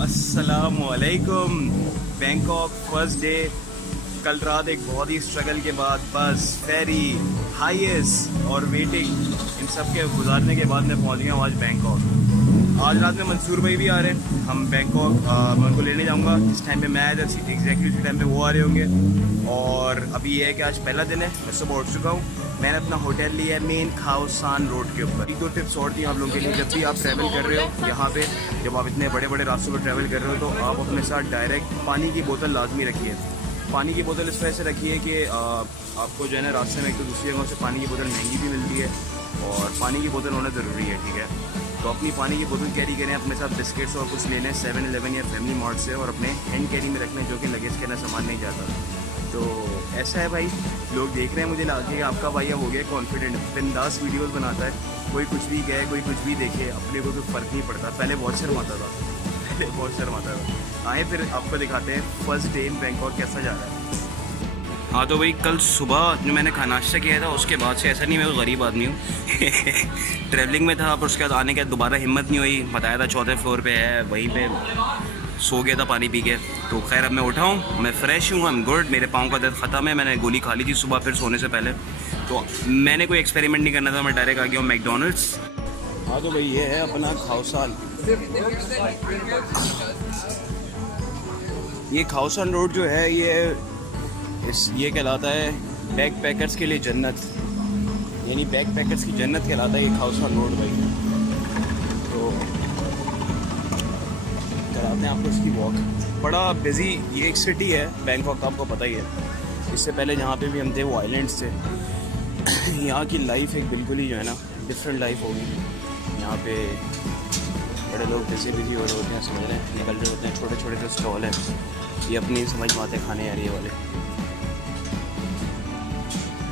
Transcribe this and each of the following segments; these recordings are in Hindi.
अस्सलामुअलैकुम। Bangkok first day. कल रात एक बहुत ही स्ट्रगल के बाद बस फेरी हाईएस्ट और वेटिंग इन सब के गुजारने के बाद मैं पहुंच गया हूँ आज बैंकॉक। आज रात में मंसूर भाई भी आ रहे हैं। हम बैंकॉक मैं उनको लेने जाऊँगा। जिस टाइम पे मैं आया था एग्जैक्टली उसी टाइम पे वो आ रहे होंगे। और अभी ये है कि आज पहला दिन है, मैं सुबह उठ चुका हूँ। मैंने अपना होटल लिया है मेन खाओ सान रोड के ऊपर। एक दो टिप्स और दी आप लोगों के लिए। जब भी आप ट्रैवल कर रहे हो यहाँ पे, जब आप इतने बड़े बड़े रास्तों पर ट्रैवल कर रहे हो तो आप अपने साथ डायरेक्ट पानी की बोतल लाजमी रखिए। पानी की बोतल इस तरह से रखिए कि आपको जो है ना रास्ते में एक तो दूसरी जगह से पानी की बोतल महंगी भी मिलती है और पानी की बोतल होना ज़रूरी है, ठीक है। तो अपनी पानी की बोतल कैरी करें, अपने साथ बिस्किट्स और कुछ ले लें 7-11 या फैमिली मार्ट से, और अपने हैंड कैरी में रखना जो कि लगेज के अंदर सामान नहीं जाता। तो ऐसा है भाई, लोग देख रहे हैं मुझे लगे आपका भाई अब हो गया कॉन्फिडेंट, बिंदास वीडियोस बनाता है। कोई कुछ भी कहे, कोई कुछ भी देखे, अपने को कोई फ़र्क नहीं पड़ता। पहले बहुत शर्माता था, आए फिर आपको दिखाते हैं फर्स्ट डे इन बैंकॉक कैसा जा रहा है। हाँ तो भाई कल सुबह जो मैंने खाना नाश्ता किया था उसके बाद से ऐसा नहीं मैं गरीब आदमी हूँ ट्रैवलिंग में था, पर उसके बाद आने के बाद दोबारा हिम्मत नहीं हुई। बताया था 4थे फ्लोर पे है, वहीं पे सो गया था पानी पी के। तो खैर अब मैं उठा हूँ, मैं फ़्रेश हूँ, आई एम गुड। मेरे पाँव का दर्द ख़त्म है, मैंने गोली खा ली थी सुबह फिर सोने से पहले। तो मैंने कोई एक्सपेरिमेंट नहीं करना था, मैं डायरेक्ट आ गया हूँ मैकडोनल्ड्स। हाँ तो भाई ये है अपना खाओसान। ये खाओसान रोड जो है ये कहलाता है बैक पैकर्स के लिए जन्नत, यानी बैक पैकर्स की जन्नत कहलाता है ये खाओसान रोड भाई। तो कराते हैं आपको इसकी वॉक। बड़ा बिजी ये एक सिटी है बैंकॉक, आपको पता ही है। इससे पहले जहाँ पे भी हम थे वो आइलैंड्स थे। यहाँ की लाइफ एक बिल्कुल ही जो है ना डिफरेंट लाइफ होगी। यहाँ पे बड़े लोग बिजी हो रहे होते हैं, समझ रहे हैं, निकल रहे होते हैं। छोटे छोटे जो स्टॉल हैं ये अपनी समझ में आते खाने आ रही है वाले,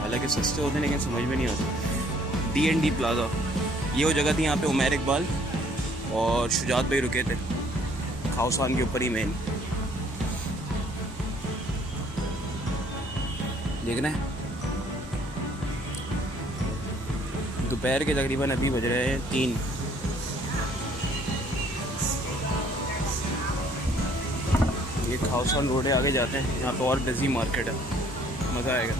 हालांकि सस्ते होते हैं लेकिन समझ में नहीं आते। D&D प्लाजा ये वो जगह थी, यहाँ पे उमर इकबाल और शुजात भाई रुके थे, खाओसान के ऊपर ही मेन। देखना है दोपहर के तकरीबन अभी बज रहे हैं 3। ये खाओसान रोड है, आगे जाते हैं। यहाँ तो और बिजी मार्केट है, मज़ा आएगा।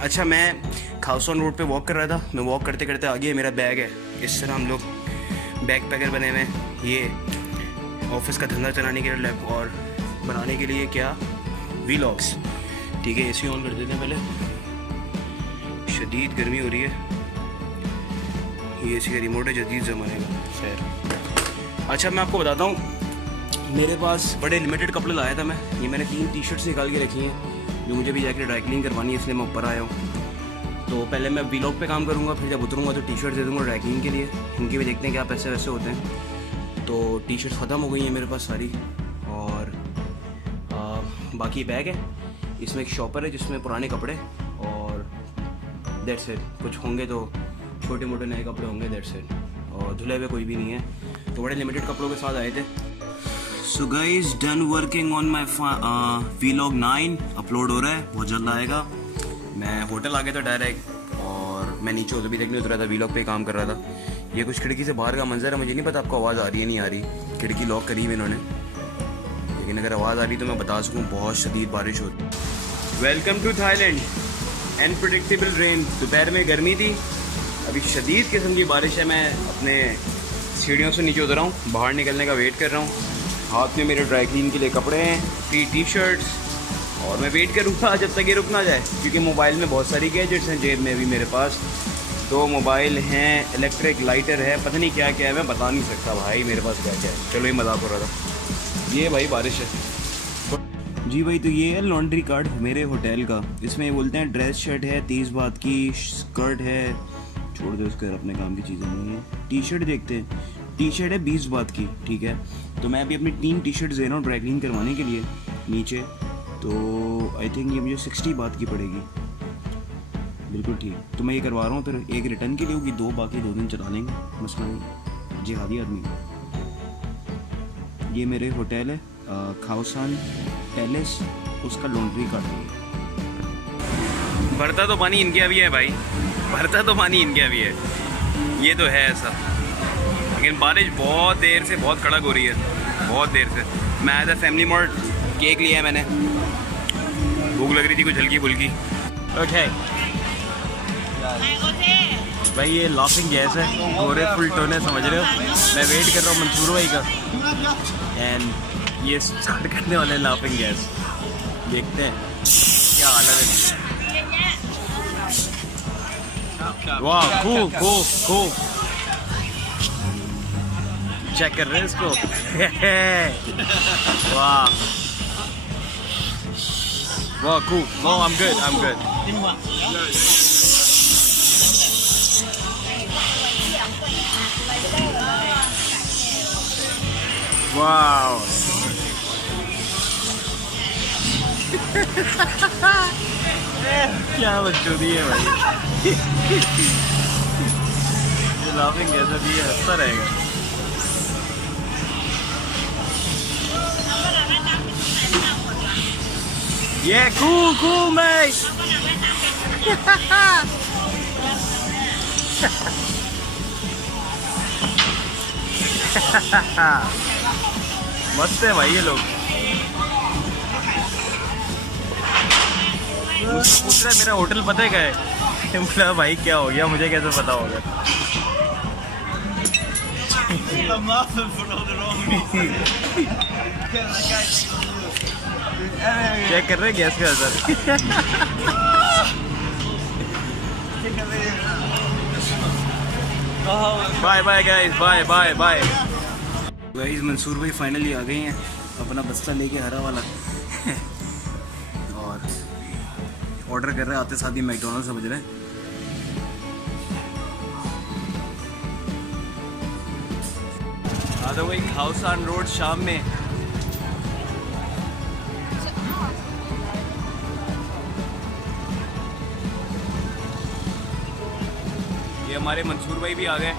अच्छा मैं खाओसान रोड पे वॉक कर रहा था, मैं वॉक करते करते आगे मेरा बैग है। इस तरह हम लोग बैग पैकर बने हुए हैं, ये ऑफिस का धंधा चलाने के लिए और बनाने के लिए क्या वीलॉग्स, ठीक है। एसी ऑन कर देते हैं पहले, शदीद गर्मी हो रही है। ये एसी का रिमोट है जदीद ज़माने का, खैर। अच्छा मैं आपको बताता हूँ, मेरे पास बड़े लिमिटेड कपड़े लाया था मैं। ये मैंने 3 टी-शर्ट्स निकाल के रखी हैं जो मुझे भी जाके ड्राई क्लीन करवानी है, इसलिए मैं ऊपर आया हूँ। तो पहले मैं वीलॉग पे काम करूँगा, फिर जब उतरूँगा तो टी-शर्ट दे दूँगा ड्राई क्लीन के लिए। इनके भी देखते हैं क्या पैसे वैसे होते हैं। तो टी-शर्ट ख़त्म हो गई हैं मेरे पास सारी, और बाकी बैग है, इसमें एक शॉपर है जिसमें पुराने कपड़े और दैट्स इट। कुछ होंगे तो छोटे मोटे नए कपड़े होंगे, दैट्स इट। और धुले हुए कोई भी नहीं है, तो बड़े लिमिटेड कपड़ों के साथ आए थे। So guys done working on my vlog 9, upload हो रहा है, बहुत जल्द आएगा। मैं होटल आ गया था डायरेक्ट, और मैं नीचे उधर भी देखने उतरा था, वीलॉग पे काम कर रहा था। ये कुछ खिड़की से बाहर का मंजर है, मुझे नहीं पता आपको आवाज़ आ रही है नहीं आ रही। खिड़की लॉक करी हुई इन्होंने, लेकिन अगर आवाज़ आ रही तो मैं बता सकूँ बहुत शदीद बारिश होती। Welcome to Thailand, unpredictable rain. दोपहर में गर्मी थी, अभी शदीद किस्म की बारिश है। मैं अपने सीढ़ियों से नीचे उतरा हूँ, बाहर निकलने का वेट कर रहा हूँ। हाथ में मेरे ड्राई क्लीन के लिए कपड़े हैं, 3 टी-शर्ट्स, और मैं वेट करूँगा जब तक ये रुक ना जाए, क्योंकि मोबाइल में बहुत सारी गैजेट्स हैं। जेब में भी मेरे पास 2 मोबाइल हैं, इलेक्ट्रिक लाइटर है, पता नहीं क्या क्या है, मैं बता नहीं सकता भाई मेरे पास क्या क्या है। चलो ये मजाक हो रहा था। ये भाई बारिश है जी भाई। तो ये है लॉन्ड्री कार्ड मेरे होटल का, इसमें बोलते हैं ड्रेस शर्ट है 30 बात की, स्कर्ट है, छोड़ दो उसके अपने काम की चीज़ें नहीं है। टी-शर्ट देखते हैं, टी-शर्ट है 20 बात की, ठीक है। तो मैं अभी अपनी 3 टी-शर्ट दे रहा हूँ ड्राई क्लीन करवाने के लिए नीचे। तो आई थिंक ये मुझे 60 बात की पड़ेगी, बिल्कुल ठीक। तो मैं ये करवा रहा हूँ, फिर एक रिटर्न के लिए होगी, 2 बाकी 2 दिन चला लेंगे, मसला नहीं। जिहादी आदमी। ये मेरे होटल है खाओसान पैलेस, उसका लॉन्ड्री कार्ड है। भरता तो पानी इनके भी है भाई, भरता तो पानी इनके भी है, ये तो है ऐसा। लेकिन बारिश बहुत देर से बहुत कड़क हो रही है, बहुत देर से। मैं as a family mode cake लिया है मैंने, भूख लग रही थी कुछ हल्की फुल्की। ओके भाई ये लाफिंग गैस है, गोरे फुल टोन है, समझ रहे हो। मैं वेट कर रहा हूँ मंसूर भाई का, एंड ये स्टार्ट करने वाले लाफिंग गैस। देखते हैं क्या हालत है। वाह खूब खूब खूब चेक कर रहे हैं इसको। वाह वाह खूब। No I am good. वाह क्या बच्चोदी है भाई। ये लाफिंग कैसा भी है, हंसता रहेगा। ये cool mate। मस्त है भाई ये लोग। पूछ रहा है मेरा होटल पता है क्या है। बोला भाई क्या हो गया, मुझे कैसे पता होगा। क्या कर रहे हैं गैस का असर। Bye bye guys, bye bye bye guys. Mansoor भाई फाइनली आ गए हैं अपना बस्ता लेके, हरा वाला। और ऑर्डर कर रहे हैं आते साथ ही मैकडोनल्ड, समझ रहे हैं। आधा वही खाउसान रोड शाम में। ये हमारे मंसूर भाई भी आ गए।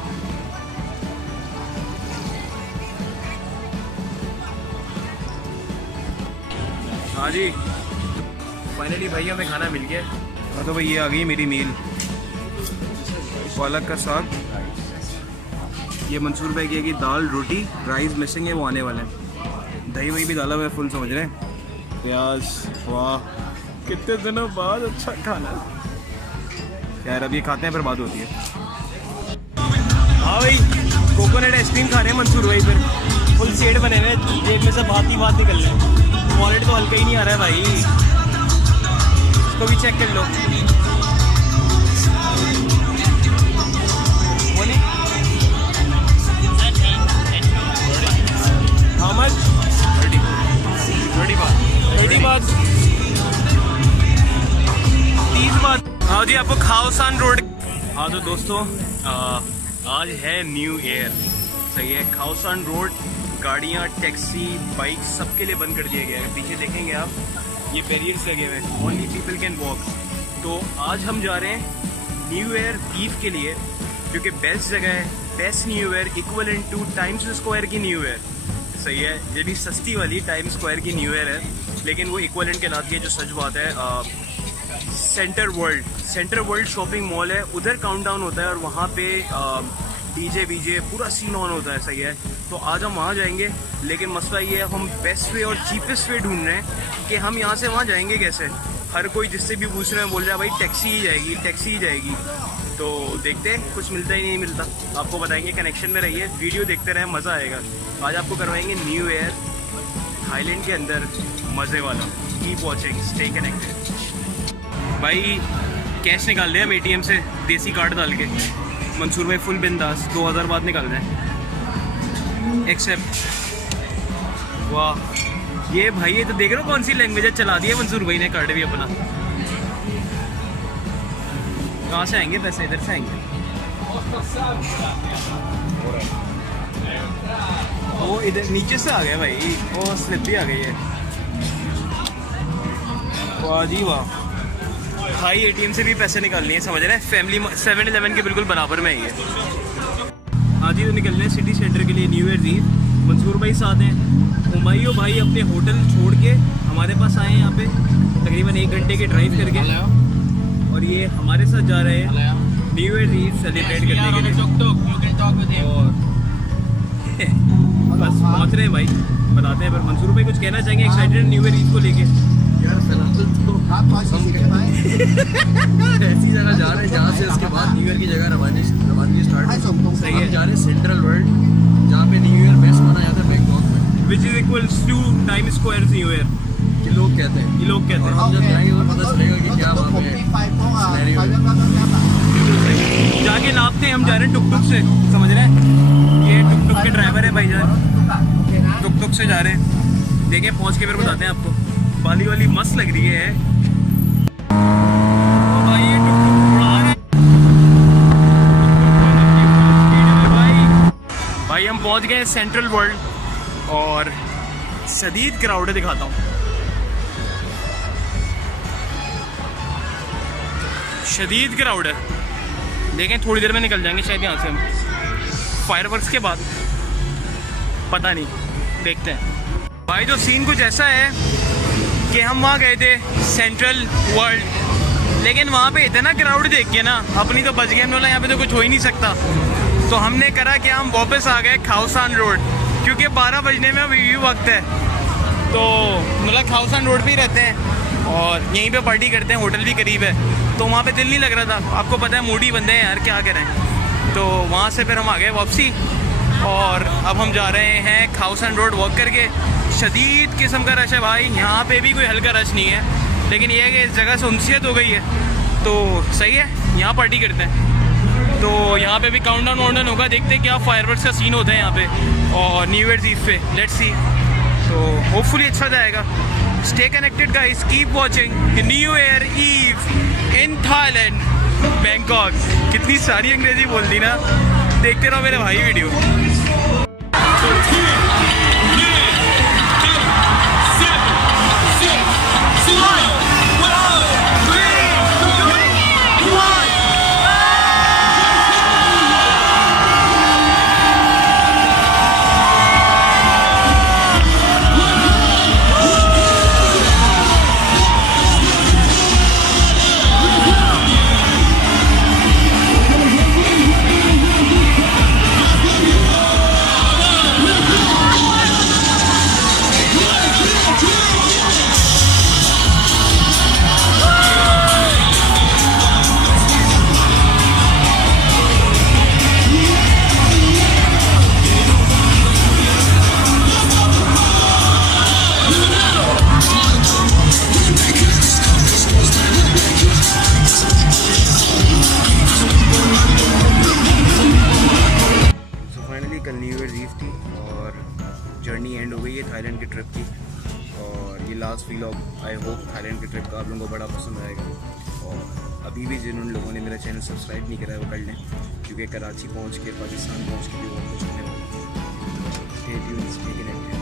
हाँ जी फाइनली भाई हमें खाना मिल गया। हाँ तो भाई ये आ गई मेरी मील, पालक का साग। ये मंसूर भाई की दाल रोटी, राइस मिसिंग है, वो आने वाले हैं। दही वही भी डाला हुआ है फुल, समझ रहे हैं। प्याज, वाह कितने दिनों बाद अच्छा खाना यार। अब ये खाते हैं फिर बात होती है। हाँ भाई कोकोनट आइसक्रीम खा रहे हैं मंसूर भाई, फिर फुल सेट बने हुए, जेब में से बात ही बात निकल रहे हैं। वॉलेट तो हल्का ही नहीं आ रहा है भाई, इसको भी चेक कर लो। How much? 30 बात 30 बात। हाँ जी आपको खाउसान रोड। हाँ तो दोस्तों आज है न्यू ईयर, सही है। खाउसान रोड गाड़ियाँ, टैक्सी, बाइक सबके लिए बंद कर दिया गया है। पीछे देखेंगे आप, ये बैरियर्स लगे हुए हैं, ओनली पीपल कैन वॉक। तो आज हम जा रहे हैं न्यू ईयर ईव के लिए, क्योंकि बेस्ट जगह है, best new year equivalent two times square की न्यू ईयर, सही है। ये भी सस्ती वाली टाइम्स स्क्वायर की न्यू ईयर है, लेकिन वो इक्वलेंट कहलाती है, जो सच बात है। सेंटर वर्ल्ड शॉपिंग मॉल है, उधर काउंटडाउन होता है और वहाँ पे डीजे बीजे पूरा सीन ऑन होता है, सही है। तो आज हम वहाँ जाएंगे, लेकिन मसला ये है हम बेस्ट वे और चीपेस्ट वे ढूंढ रहे हैं कि हम यहाँ से वहाँ जाएंगे कैसे। हर कोई जिससे भी पूछ रहे हैं बोल रहा है भाई टैक्सी ही जाएगी। तो देखते हैं, कुछ मिलता ही नहीं मिलता। आपको बताएंगे, कनेक्शन में रहिए, वीडियो देखते रहें, मज़ा आएगा। आज आपको करवाएंगे न्यू ईयर थाईलैंड के अंदर मज़े वाला। Keep watching, stay connected. भाई कैश निकाल रहे हैं हम ATM से, देसी कार्ड डाल के। मंसूर भाई फुल बिंदास 2000 बाद निकाल रहे हैं, एक्सेप्ट। वाह ये भाई, ये तो देख रहे हो कौन सी लैंग्वेज चला दी है मंसूर भाई ने। कार्ड भी अपना कहाँ से आएंगे पैसे, इधर से आएंगे। वो इधर नीचे से आ गया भाई, वो स्लिप भी आ गई है। वाह जी वाह, भाई ATM से भी पैसे निकालनी है, समझ रहे हैं। फैमिली 7-11 के बिल्कुल बराबर में ही है। हाँ जी तो निकल रहे हैं सिटी सेंटर के लिए न्यू ईयर ईव। मंसूर भाई साथ हैं, हुमायूं भाई अपने होटल छोड़ के हमारे पास आए हैं यहाँ पे, तकरीबन 1 घंटे के ड्राइव करके। और ये हमारे साथ जा रहे हैं न्यू ईयर ईव सेलिब्रेट करने के लिए। और बस पहुँच रहे हैं भाई, बताते हैं। पर मंसूर भाई कुछ कहना चाहेंगे एक्साइटेड न्यू ईयर ईद को लेके? यार फिलहाल तो ऐसी जगह जा रहे हैं जहाँ से उसके बाद न्यू ईयर की जगह रवानगी स्टार्ट हो। सही है। हम जा रहे हैं सेंट्रल वर्ल्ड, जहाँ पे न्यू ईयर बेस्ट मनाया जाता है बैंकॉक में, which is equals to Time Square New Year, कि लोग कहते हैं। ये लोग कहते और हैं। हम जब जाएंगे तो पता चलेगा कि क्या वहाँ पे scenario है। जाके नापते हैं, हम जा रहे हैं टुक टुक से, समझ रहे हैं? ये टुक टुक के ड्राइवर है भाईजान, टुक टुक से जा रहे हैं। देखें पहुंच के फिर बताते हैं आपको। बाली वाली मस्त लग रही है। ओ भाई ये टुक टुक उड़ा रहे हैं। भाई हम पहुंच गए सेंट्रल वर्ल्ड और शदीद क्राउड है, दिखाता हूँ। शदीद क्राउड है, देखें थोड़ी देर में निकल जाएंगे शायद यहाँ से हम, फायरवर्क्स के बाद, पता नहीं, देखते हैं। भाई जो सीन कुछ ऐसा है कि हम वहाँ गए थे सेंट्रल वर्ल्ड, लेकिन वहाँ पे इतना क्राउड देख के ना अपनी तो बच गए, हमने बोला यहाँ पे तो कुछ हो ही नहीं सकता। तो हमने करा कि हम वापस आ गए खाउसान रोड, क्योंकि 12 बजने में अभी वक्त है। तो मतलब खाउसान रोड पे ही रहते हैं और यहीं पे पार्टी करते हैं, होटल भी करीब है। तो वहाँ पे दिल नहीं लग रहा था, आपको पता है मूडी बंदे हैं यार, क्या करें। तो वहाँ से फिर हम आ गए वापसी और अब हम जा रहे हैं खाउसान रोड वॉक करके। शदीद किस्म का रश है भाई, यहाँ पे भी कोई हल्का रश नहीं है, लेकिन ये है कि इस जगह से उनसियत हो गई है तो सही है, यहाँ पार्टी करते हैं। तो यहाँ पे भी काउंटडाउन वाउंटडाउन होगा, देखते हैं क्या फायरवर्क्स का सीन होता है यहाँ पे और न्यू ईयर्स ईव पे, लेट्स सी। तो होपफुली अच्छा जाएगा। Stay connected guys, keep watching New Year Eve in Thailand Bangkok. कितनी सारी अंग्रेजी बोल दी ना, देखते रहो मेरे भाई वीडियो। कल न्यू ईयर ईव थी और जर्नी एंड हो गई है थाईलैंड की ट्रिप की। और ये last vlog, I hope Thailand की ट्रिप का आप लोगों को बड़ा पसंद आएगा। और अभी भी जिन लोगों ने मेरा चैनल सब्सक्राइब नहीं करा है वो कर लें, क्योंकि कराची पहुंच के, पाकिस्तान पहुंच के भी बहुत कुछ होने वाला है। Stay tuned, stay connected.